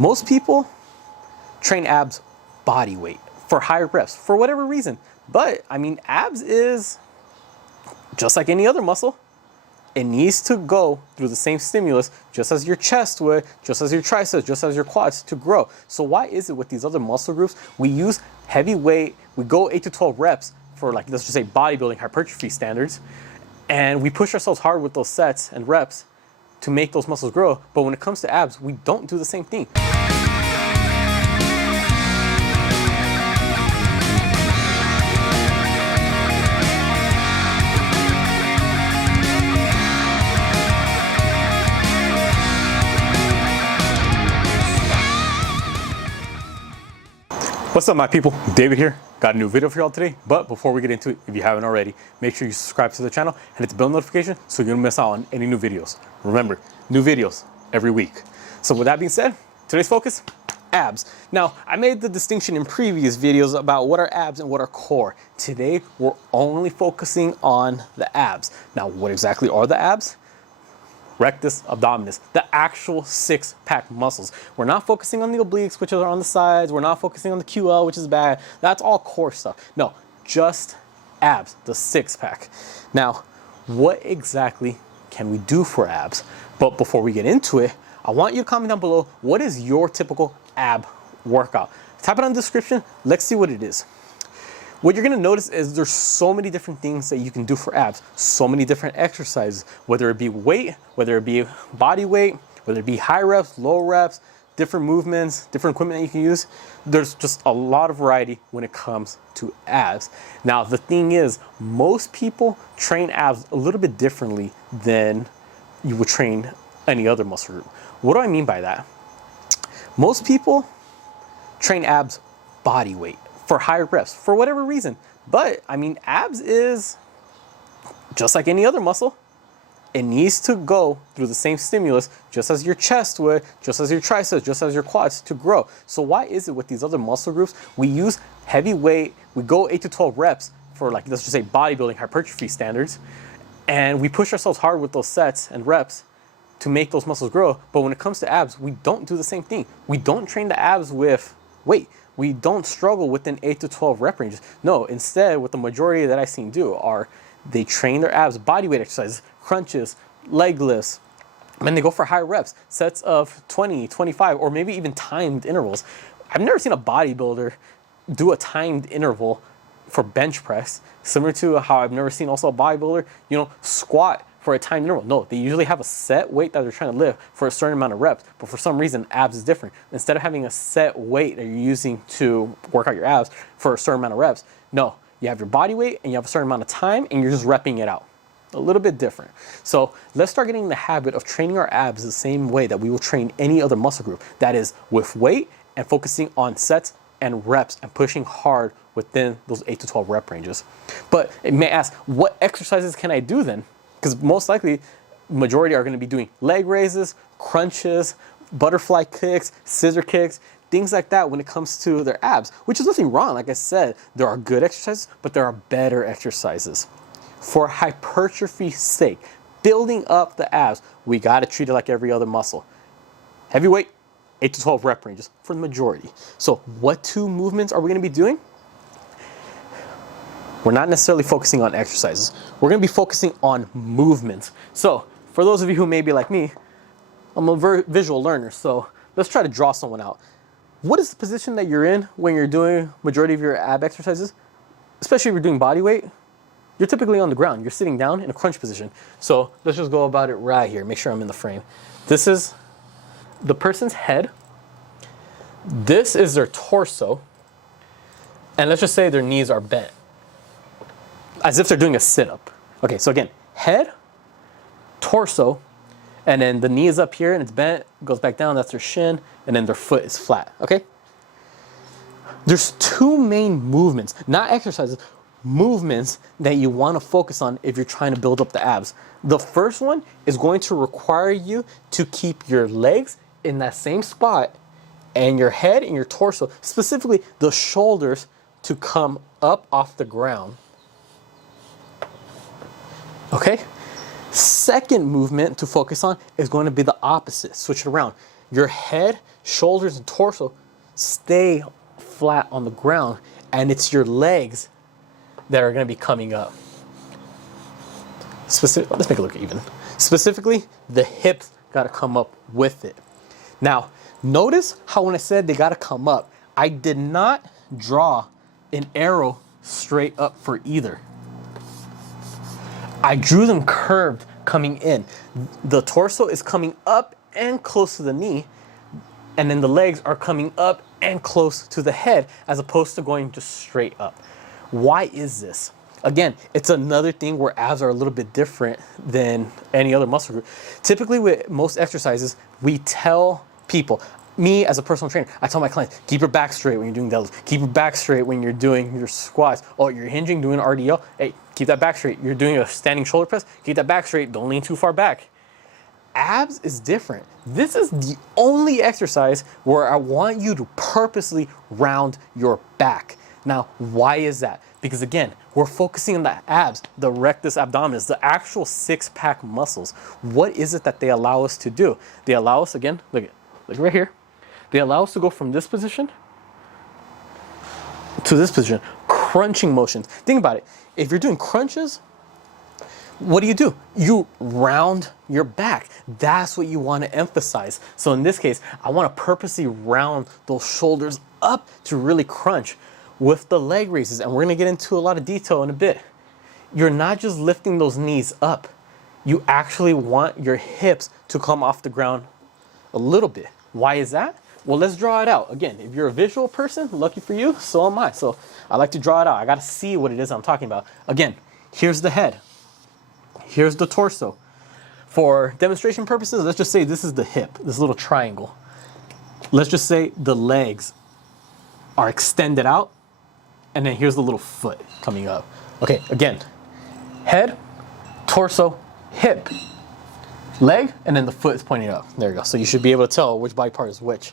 Most people train abs body weight for higher reps for whatever reason. But I mean, abs is just like any other muscle. It needs to go through the same stimulus just as your chest would, just as your triceps, just as your quads to grow. So why is it with these other muscle groups, we use heavy weight, we go 8 to 12 reps for, like, let's just say bodybuilding hypertrophy standards, and we push ourselves hard with those sets and reps to make those muscles grow. But when it comes to abs, we don't do the same thing. What's up, my people? David here. Got a new video for y'all today, but before we get into it, if you haven't already, make sure you subscribe to the channel and hit the bell notification so you don't miss out on any new videos. Remember, new videos every week. So with that being said, today's focus, abs. Now, I made the distinction in previous videos about what are abs and what are core. Today, we're only focusing on the abs. Now, what exactly are the abs? Rectus abdominis, the actual six-pack muscles. We're not focusing on the obliques, which are on the sides. We're not focusing on the QL, which is bad. That's all core stuff. No, just abs, the six-pack. Now, what exactly can we do for abs? But before we get into it, I want you to comment down below, what is your typical ab workout? Type it in the description. Let's see what it is. What you're gonna notice is there's so many different things that you can do for abs, so many different exercises, whether it be weight, whether it be body weight, whether it be high reps, low reps, different movements, different equipment that you can use. There's just a lot of variety when it comes to abs. Now, the thing is, most people train abs a little bit differently than you would train any other muscle group. What do I mean by that? Most people train abs body weight for higher reps for whatever reason. But I mean, abs is just like any other muscle. It needs to go through the same stimulus just as your chest would, just as your triceps, just as your quads to grow. So why is it with these other muscle groups, we use heavy weight, we go 8 to 12 reps for, like, let's just say bodybuilding hypertrophy standards, and we push ourselves hard with those sets and reps to make those muscles grow. But when it comes to abs, we don't do the same thing. We don't train the abs with weight. We don't struggle within 8 to 12 rep ranges. No, instead, what the majority that I've seen do are they train their abs, body weight exercises, crunches, leg lifts, and then they go for high reps, sets of 20, 25, or maybe even timed intervals. I've never seen a bodybuilder do a timed interval for bench press, similar to how I've never seen also a bodybuilder, squat for a timed interval. No, they usually have a set weight that they're trying to lift for a certain amount of reps, but for some reason, abs is different. Instead of having a set weight that you're using to work out your abs for a certain amount of reps, no, you have your body weight and you have a certain amount of time and you're just repping it out. A little bit different. So let's start getting in the habit of training our abs the same way that we will train any other muscle group. That is with weight and focusing on sets and reps and pushing hard within those 8 to 12 rep ranges. But it may ask, what exercises can I do then? Because most likely, majority are going to be doing leg raises, crunches, butterfly kicks, scissor kicks, things like that when it comes to their abs, which is nothing wrong. Like I said, there are good exercises, but there are better exercises. For hypertrophy's sake, building up the abs, we got to treat it like every other muscle. Heavy weight, 8 to 12 rep ranges for the majority. So what two movements are we going to be doing? We're not necessarily focusing on exercises. We're going to be focusing on movements. So for those of you who may be like me, I'm a visual learner, so let's try to draw someone out. What is the position that you're in when you're doing majority of your ab exercises? Especially if you're doing body weight, you're typically on the ground. You're sitting down in a crunch position. So let's just go about it right here. Make sure I'm in the frame. This is the person's head. This is their torso. And let's just say their knees are bent, as if they're doing a sit-up. Okay, so again, head, torso, and then the knee is up here and it's bent, goes back down, that's their shin, and then their foot is flat, okay? There's two main movements, not exercises, movements that you want to focus on if you're trying to build up the abs. The first one is going to require you to keep your legs in that same spot and your head and your torso, specifically the shoulders, to come up off the ground. Okay? Second movement to focus on is going to be the opposite. Switch it around. Your head shoulders and torso stay flat on the ground, and it's your legs that are going to be coming up. Let's make it look even. Specifically, the hips got to come up with it. Now, notice how when I said they got to come up, I did not draw an arrow straight up for either. I drew them curved coming in. The torso is coming up and close to the knee, and then the legs are coming up and close to the head, as opposed to going just straight up. Why is this? Again, it's another thing where abs are a little bit different than any other muscle group. Typically with most exercises, we tell people, me as a personal trainer, I tell my clients, keep your back straight when you're doing deadlifts. Keep your back straight when you're doing your squats. Oh, you're hinging, doing RDL. Hey, keep that back straight. You're doing a standing shoulder press. Keep that back straight. Don't lean too far back. Abs is different. This is the only exercise where I want you to purposely round your back. Now, why is that? Because again, we're focusing on the abs, the rectus abdominis, the actual six-pack muscles. What is it that they allow us to do? They allow us, again, look right here. They allow us to go from this position to this position, crunching motions. Think about it. If you're doing crunches, what do? You round your back. That's what you want to emphasize. So in this case, I want to purposely round those shoulders up to really crunch with the leg raises. And we're going to get into a lot of detail in a bit. You're not just lifting those knees up. You actually want your hips to come off the ground a little bit. Why is that? Well, let's draw it out. Again, if you're a visual person, lucky for you, so am I. So I like to draw it out. I got to see what it is I'm talking about. Again, here's the head. Here's the torso. For demonstration purposes, let's just say this is the hip, this little triangle. Let's just say the legs are extended out, and then here's the little foot coming up. Okay, again, head, torso, hip, leg, and then the foot is pointing up. There you go. So you should be able to tell which body part is which.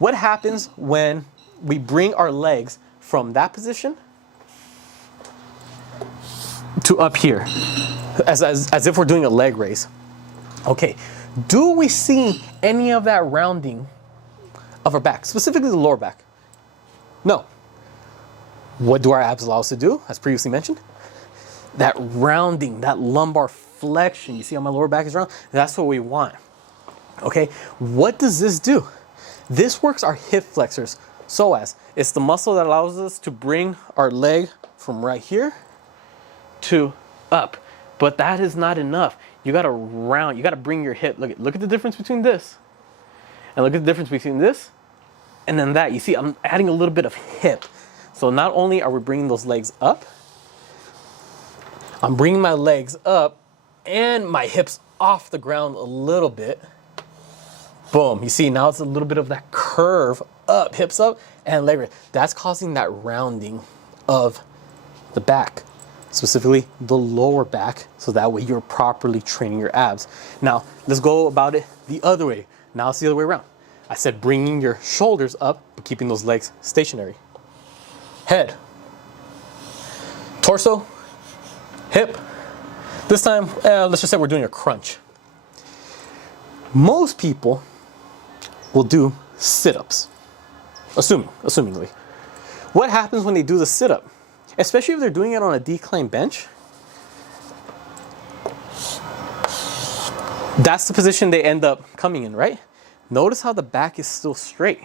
What happens when we bring our legs from that position to up here, as if we're doing a leg raise? Okay, do we see any of that rounding of our back, specifically the lower back? No. What do our abs allow us to do, as previously mentioned? That rounding, that lumbar flexion. You see how my lower back is round? That's what we want. Okay, what does this do? This works our hip flexors. Psoas, it's the muscle that allows us to bring our leg from right here to up. But that is not enough. You gotta round, you gotta bring your hip. Look at the difference between this. And look at the difference between this and then that. You see, I'm adding a little bit of hip. So not only are we bringing those legs up, I'm bringing my legs up and my hips off the ground a little bit. Boom, you see now it's a little bit of that curve up, hips up and leg raise. That's causing that rounding of the back, specifically the lower back, so that way you're properly training your abs. Now, let's go about it the other way. Now it's the other way around. I said bringing your shoulders up, but keeping those legs stationary. Head, torso, hip. This time, let's just say we're doing a crunch. Most people will do sit-ups, assumingly. What happens when they do the sit-up? Especially if they're doing it on a decline bench, that's the position they end up coming in, right? Notice how the back is still straight.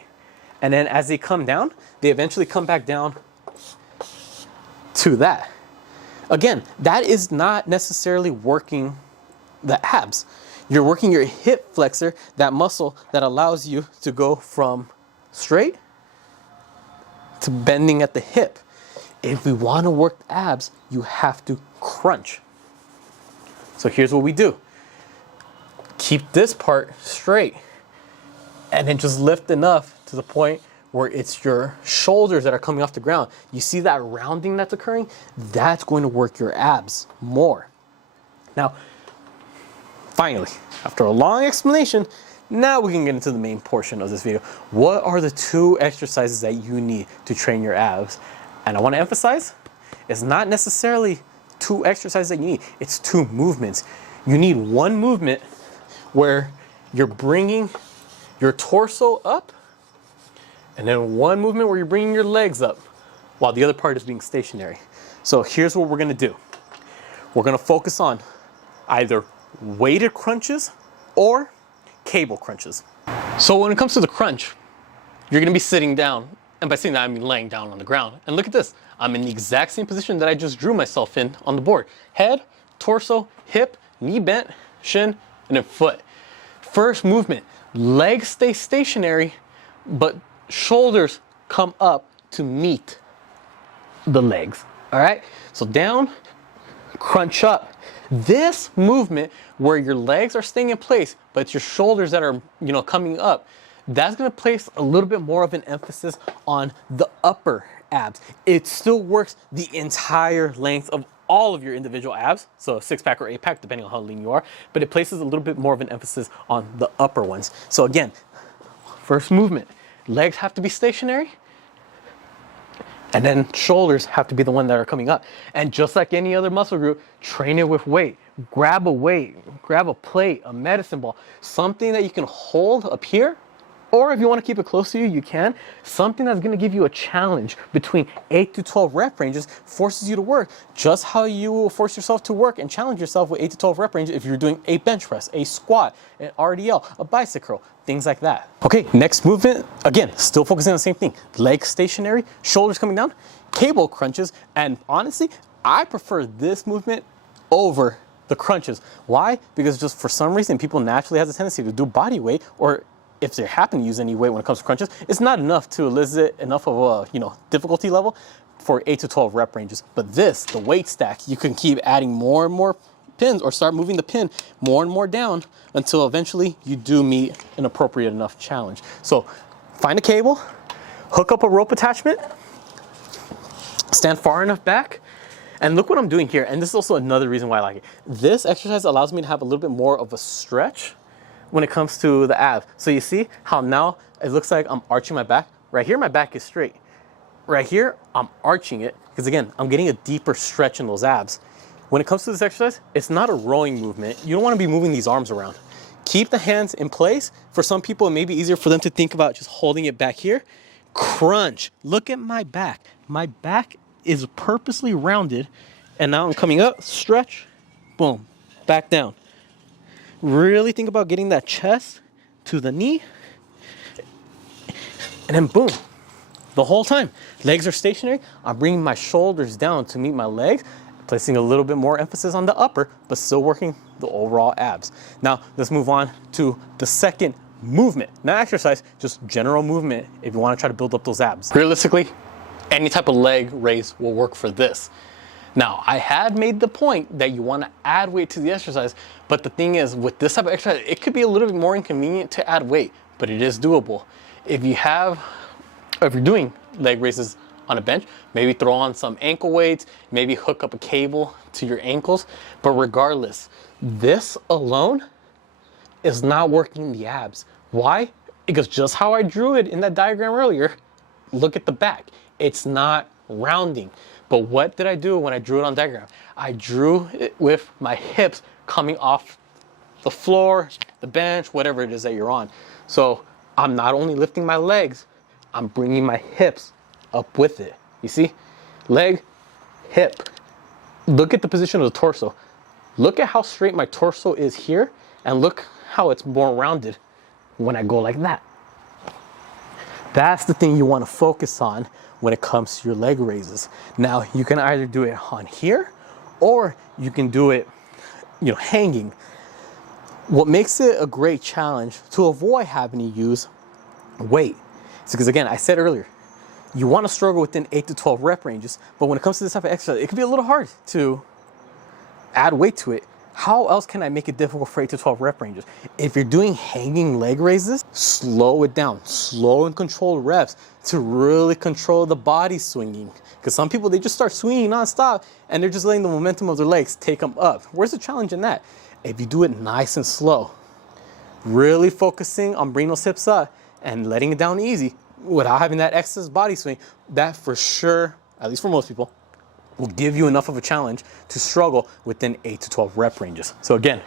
And then as they come down, they eventually come back down to that. Again, that is not necessarily working the abs. You're working your hip flexor, that muscle that allows you to go from straight to bending at the hip. If we want to work the abs, you have to crunch. So here's what we do. Keep this part straight and then just lift enough to the point where it's your shoulders that are coming off the ground. You see that rounding that's occurring? That's going to work your abs more. Now, finally, after a long explanation, now we can get into the main portion of this video. What are the 2 exercises that you need to train your abs? And I want to emphasize, it's not necessarily 2 exercises that you need. It's 2 movements. You need one movement where you're bringing your torso up, and then one movement where you're bringing your legs up while the other part is being stationary. So here's what we're gonna do. We're gonna focus on either weighted crunches or cable crunches. So when it comes to the crunch, you're gonna be sitting down, and by sitting down I mean laying down on the ground. And look at this, I'm in the exact same position that I just drew myself in on the board. Head, torso, hip, knee bent, shin, and then foot. First movement, legs stay stationary, but shoulders come up to meet the legs, all right? So down, crunch up. This movement where your legs are staying in place, but it's your shoulders that are, coming up, that's gonna place a little bit more of an emphasis on the upper abs. It still works the entire length of all of your individual abs, so 6-pack or 8-pack, depending on how lean you are, but it places a little bit more of an emphasis on the upper ones. So again, first movement, legs have to be stationary, and then shoulders have to be the one that are coming up. And just like any other muscle group, train it with weight. Grab a weight, grab a plate, a medicine ball, something that you can hold up here, or if you want to keep it close to you, you can. Something that's going to give you a challenge between 8 to 12 rep ranges forces you to work just how you will force yourself to work and challenge yourself with 8 to 12 rep range if you're doing a bench press, a squat, an RDL, a bicep curl, things like that. Okay, next movement, again, still focusing on the same thing. Legs stationary, shoulders coming down, cable crunches, and honestly, I prefer this movement over the crunches. Why? Because just for some reason, people naturally have a tendency to do body weight, or if they happen to use any weight when it comes to crunches, it's not enough to elicit enough of a difficulty level for 8 to 12 rep ranges. But this, the weight stack, you can keep adding more and more pins or start moving the pin more and more down until eventually you do meet an appropriate enough challenge. So find a cable, hook up a rope attachment, stand far enough back, and look what I'm doing here. And this is also another reason why I like it. This exercise allows me to have a little bit more of a stretch when it comes to the abs. So you see how now it looks like I'm arching my back. Right here, my back is straight. Right here, I'm arching it because again, I'm getting a deeper stretch in those abs. When it comes to this exercise, it's not a rowing movement. You don't want to be moving these arms around. Keep the hands in place. For some people, it may be easier for them to think about just holding it back here. Crunch. Look at my back. My back is purposely rounded, and now I'm coming up, stretch, boom, back down. Really think about getting that chest to the knee, and then boom, the whole time. Legs are stationary. I'm bringing my shoulders down to meet my legs, placing a little bit more emphasis on the upper, but still working the overall abs. Now, let's move on to the second movement. Not exercise, just general movement if you want to try to build up those abs. Realistically, any type of leg raise will work for this. Now, I had made the point that you want to add weight to the exercise, but the thing is, with this type of exercise, it could be a little bit more inconvenient to add weight, but it is doable. If you're doing leg raises on a bench, maybe throw on some ankle weights, maybe hook up a cable to your ankles, but regardless, this alone is not working the abs. Why? Because just how I drew it in that diagram earlier, look at the back. It's not rounding. But what did I do when I drew it on diagram? I drew it with my hips coming off the floor, the bench, whatever it is that you're on. So I'm not only lifting my legs, I'm bringing my hips up with it. You see? Leg, hip. Look at the position of the torso. Look at how straight my torso is here, and look how it's more rounded when I go like that. That's the thing you want to focus on when it comes to your leg raises. Now, you can either do it on here, or you can do it, hanging. What makes it a great challenge to avoid having to use weight is because, again, I said earlier, you want to struggle within 8 to 12 rep ranges, but when it comes to this type of exercise, it can be a little hard to add weight to it. How else can I make it difficult for 8 to 12 rep ranges? If you're doing hanging leg raises, slow it down. Slow and controlled reps to really control the body swinging. Because some people, they just start swinging nonstop and they're just letting the momentum of their legs take them up. Where's the challenge in that? If you do it nice and slow, really focusing on bringing those hips up and letting it down easy without having that excess body swing, that for sure, at least for most people, will give you enough of a challenge to struggle within 8 to 12 rep ranges. So again,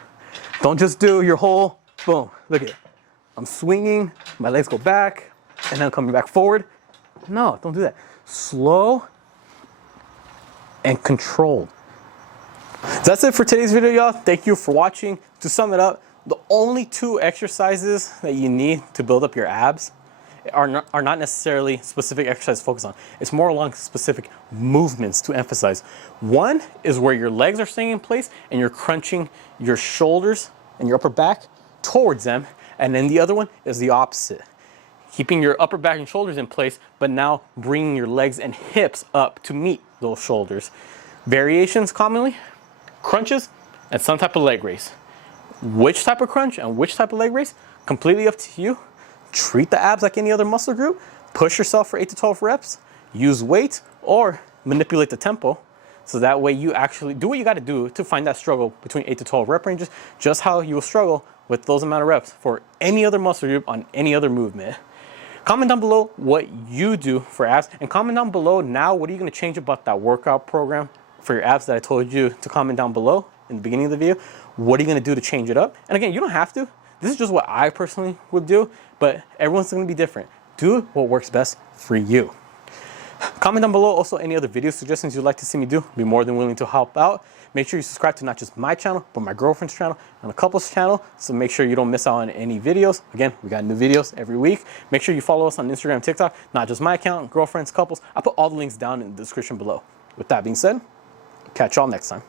don't just do your whole, boom, look at it. I'm swinging, my legs go back, and then I'm coming back forward. No, don't do that. Slow and controlled. That's it for today's video, y'all. Thank you for watching. To sum it up, the only 2 exercises that you need to build up your abs are not necessarily specific exercises to focus on. It's more along specific movements to emphasize. One is where your legs are staying in place and you're crunching your shoulders and your upper back towards them. And then the other one is the opposite. Keeping your upper back and shoulders in place, but now bringing your legs and hips up to meet those shoulders. Variations commonly, crunches and some type of leg raise. Which type of crunch and which type of leg raise, completely up to you. Treat the abs like any other muscle group. Push yourself for 8 to 12 reps. Use weight or manipulate the tempo. So that way you actually do what you got to do to find that struggle between 8 to 12 rep ranges, just how you will struggle with those amount of reps for any other muscle group on any other movement. Comment down below what you do for abs, and comment down below now what are you going to change about that workout program for your abs that I told you to comment down below in the beginning of the video. What are you going to do to change it up? And again, you don't have to. This is just what I personally would do, but everyone's going to be different. Do what works best for you. Comment down below also any other video suggestions you'd like to see me do. Be more than willing to help out. Make sure you subscribe to not just my channel, but my girlfriend's channel and a couple's channel. So make sure you don't miss out on any videos. Again, we got new videos every week. Make sure you follow us on Instagram, TikTok, not just my account, girlfriends, couples. I'll put all the links down in the description below. With that being said, catch y'all next time.